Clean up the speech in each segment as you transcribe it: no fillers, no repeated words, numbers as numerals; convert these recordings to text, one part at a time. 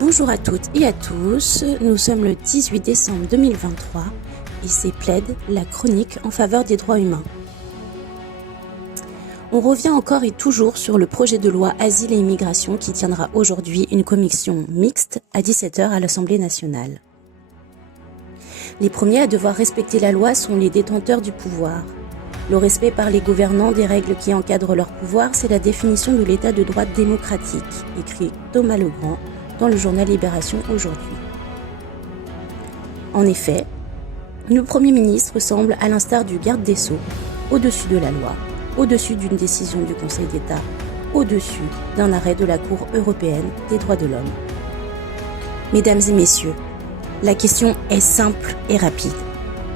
Bonjour à toutes et à tous, nous sommes le 18 décembre 2023 et c'est Plaide, la chronique en faveur des droits humains. On revient encore et toujours sur le projet de loi Asile et Immigration qui tiendra aujourd'hui une commission mixte à 17h à l'Assemblée nationale. Les premiers à devoir respecter la loi sont les détenteurs du pouvoir. Le respect par les gouvernants des règles qui encadrent leur pouvoir, c'est la définition de l'état de droit démocratique, écrit Thomas Legrand dans le journal Libération aujourd'hui. En effet, le Premier ministre semble, à l'instar du garde des Sceaux, au-dessus de la loi, au-dessus d'une décision du Conseil d'État, au-dessus d'un arrêt de la Cour européenne des droits de l'homme. Mesdames et messieurs, la question est simple et rapide.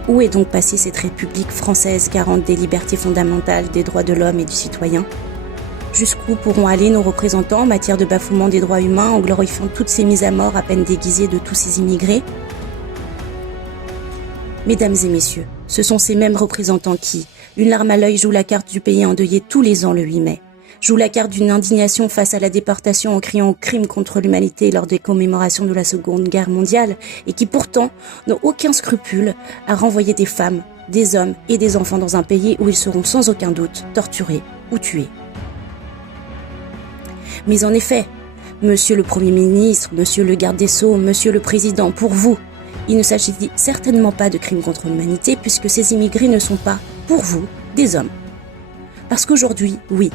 Où est donc passée cette République française garante des libertés fondamentales, des droits de l'homme et du citoyen ? Jusqu'où pourront aller nos représentants en matière de bafouement des droits humains en glorifiant toutes ces mises à mort à peine déguisées de tous ces immigrés ? Mesdames et messieurs, ce sont ces mêmes représentants qui, une larme à l'œil, jouent la carte du pays endeuillé tous les ans le 8 mai, jouent la carte d'une indignation face à la déportation en criant au crime contre l'humanité lors des commémorations de la Seconde Guerre mondiale et qui pourtant n'ont aucun scrupule à renvoyer des femmes, des hommes et des enfants dans un pays où ils seront sans aucun doute torturés ou tués. Mais en effet, Monsieur le Premier ministre, Monsieur le garde des Sceaux, Monsieur le Président, pour vous, il ne s'agit certainement pas de crimes contre l'humanité puisque ces immigrés ne sont pas, pour vous, des hommes. Parce qu'aujourd'hui, oui,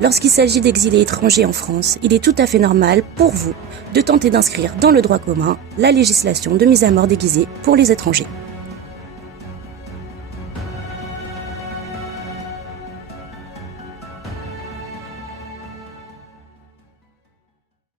lorsqu'il s'agit d'exilés étrangers en France, il est tout à fait normal, pour vous, de tenter d'inscrire dans le droit commun la législation de mise à mort déguisée pour les étrangers.